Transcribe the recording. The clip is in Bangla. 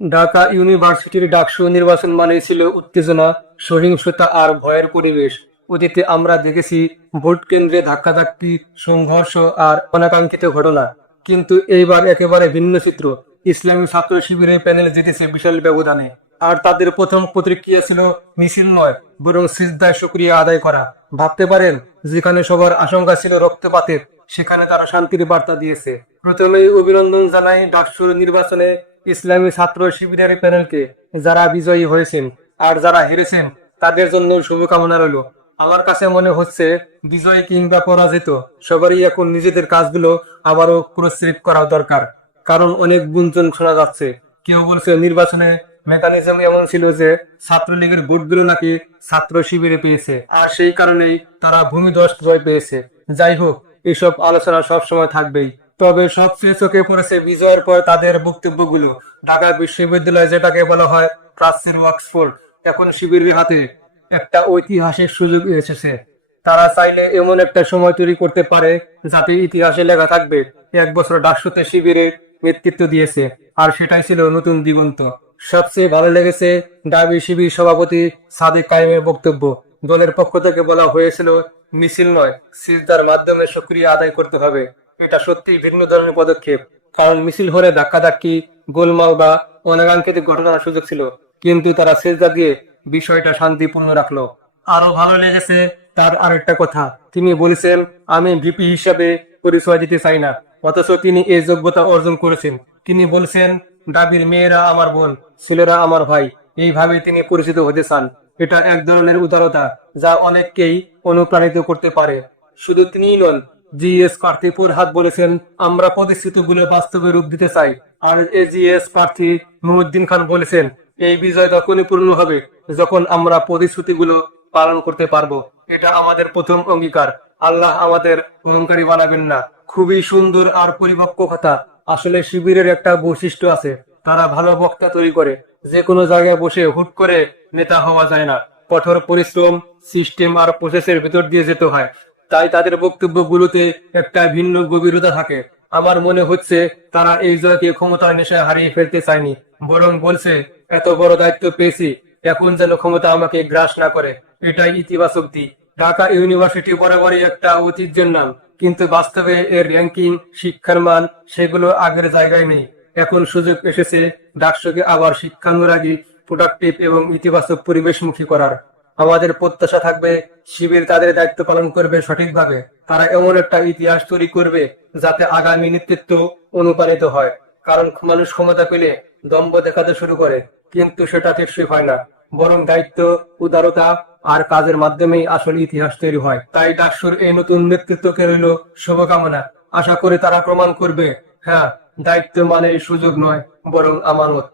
ঢাকা ইউনিভার্সিটির ডাকসু নির্বাচন মানে ছিল উত্তেজনা, সহিংসতা আর ভয়ের পরিবেশ। অতীতে আমরা দেখেছি ভোট কেন্দ্রে ধাক্কাধাক্কি, সংঘর্ষ আর অনাকাঙ্ক্ষিত ঘটনা। কিন্তু এইবার একেবারে ভিন্ন চিত্র। ইসলামী ছাত্র শিবিরের প্যানেল জিতেছে বিশাল ব্যবধানে। আর তাদের প্রথম প্রতিক্রিয়া ছিল মিছিল নয়, বরং সিজদায় শুক্রিয়া আদায় করা। ভাবতে পারেন, যেখানে সবার আশঙ্কা ছিল রক্তপাতের, সেখানে তারা শান্তির বার্তা দিয়েছে। প্রথমেই অভিনন্দন জানাই ডাকসুর নির্বাচনে ইসলামী ছাত্র শিবিরের প্যানেলকে যারা বিজয়ী হয়েছেন আর যারা হেরেছেন, তাদের জন্য শুভকামনা রইল। আমার কাছে মনে হচ্ছে বিজয় কিংবা পরাজিত, সবারই এখন নিজেদের কাজগুলো আবারও ক্রসরিপ করা দরকার। কারণ অনেক গুঞ্জন শোনা যাচ্ছে। কেউ বলছে নির্বাচনে মেকানিজম এমন ছিল যে ছাত্রলীগের ভোটগুলো নাকি ছাত্র শিবিরে পেয়েছে, আর সেই কারণেই তারা ভূমিধস জয় পেয়েছে। যাই হোক, এসব আলোচনা সবসময় থাকবেই। তবে সবচেয়ে চোখে পড়েছে বিজয়ের পর তাদের বক্তব্যগুলো ঢাকা বিশ্ববিদ্যালয় যেটাকে বলা হয় প্রাচ্যের ওয়াক্সফোর্ড এখন শিবিরের হাতে একটা ঐতিহাসিক সুযোগ এসেছে। তারা চাইলে এমন একটা সময় তৈরি করতে পারে যাতে ইতিহাসে লেখা থাকবে, এক বছর ডাকসুতে শিবিরের নেতৃত্ব দিয়েছে। আর সেটাই ছিল নতুন দিগন্ত। সবচেয়ে ভালো লেগেছে ডাবি শিবির সভাপতি সাদিক কায়েমের বক্তব্য। দলের পক্ষ থেকে বলা হয়েছিল, মিছিল নয়, সিজদার মাধ্যমে সক্রিয় আদায় করতে হবে। এটা সত্যি ভিন্ন ধরনের পদক্ষেপ। কারণ মিছিল হলে ধাক্কাধাক্কি, গোলমাল বা অনাকাঙ্ক্ষিত ঘটনার সুযোগ ছিল। কিন্তু তারা সেজদা দিয়ে বিষয়টা শান্তিপূর্ণ রাখল। আরও ভালো লেগেছে তার আরেকটা কথা। তিনি বলেছেন, আমি ভিপি হিসাবে পরিচয় দিতে চাই না, অথচ তিনি এই যোগ্যতা অর্জন করেছেন। তিনি বলছেন ডাবির মেয়েরা আমার বোন, ছেলেরা আমার ভাই। এইভাবে তিনি পরিচিত হতে চান। এটা এক ধরনের উদারতা যা অনেককেই অনুপ্রাণিত করতে পারে। শুধু তিনিই নন বলেছেন, আমরা প্রতিশ্রুতিগুলো বাস্তবে রূপ দিতে চাই। আর প্রার্থী খান বলেছেন, এই বিজয় তখনই পূর্ণ হবে যখন আমরা প্রতিশ্রুতিগুলো পালন করতে এটা আমাদের প্রথম অঙ্গীকার। আল্লাহ আমাদের অহংকারী বানাবেন না। খুবই সুন্দর আর পরিপক্ক কথা। আসলে শিবিরের একটা বৈশিষ্ট্য আছে। তারা ভালো বক্তা তৈরি করে। যে কোনো জায়গায় বসে হুট করে নেতা হওয়া যায় না। কঠোর পরিশ্রম সিস্টেম আর প্রসেসের ভিতর দিয়ে যেতে হয়। তাই তাদের বক্তব্যগুলোতে একটা ভিন্ন গভীরতা থাকে। আমার মনে হচ্ছে তারা এই জয়কে ক্ষমতার নেশায় হারিয়ে ফেলতে চায়নি, বরং বলছে, এত বড় দায়িত্ব পেয়েছি, এখন যেন ক্ষমতা আমাকে গ্রাস না করে। এটাই ইতিবাচক দিক। ঢাকা ইউনিভার্সিটি বরাবরই একটা ঐতিহ্যের নাম, কিন্তু বাস্তবে এর র্যাঙ্কিং শিক্ষার মান, সেগুলো আগের জায়গায় নেই। এখন সুযোগ এসেছে ডাকসুকে আবার শিক্ষানুরাগী প্রোডাক্টিভ এবং ইতিবাচক পরিবেশমুখী করার। আমাদের প্রত্যাশা থাকবে, শিবির তাদের দায়িত্ব পালন করবে সঠিকভাবে। তারা এমন একটা ইতিহাস তৈরি করবে যাতে আগামী নেতৃত্ব অনুপ্রাণিত হয়। কারণ মানুষ ক্ষমতা পেলে দম্ভ দেখাতে শুরু করে, কিন্তু সেটা টেকসই হয় না। বরং দায়িত্ব, উদারতা আর কাজের মাধ্যমেই আসল ইতিহাস তৈরি হয়। তাই ডাকসুর এই নতুন নেতৃত্বকে রইল শুভকামনা। আশা করি তারা প্রমাণ করবে হ্যাঁ দায়িত্ব মানে সুযোগ নয়, বরং আমানত।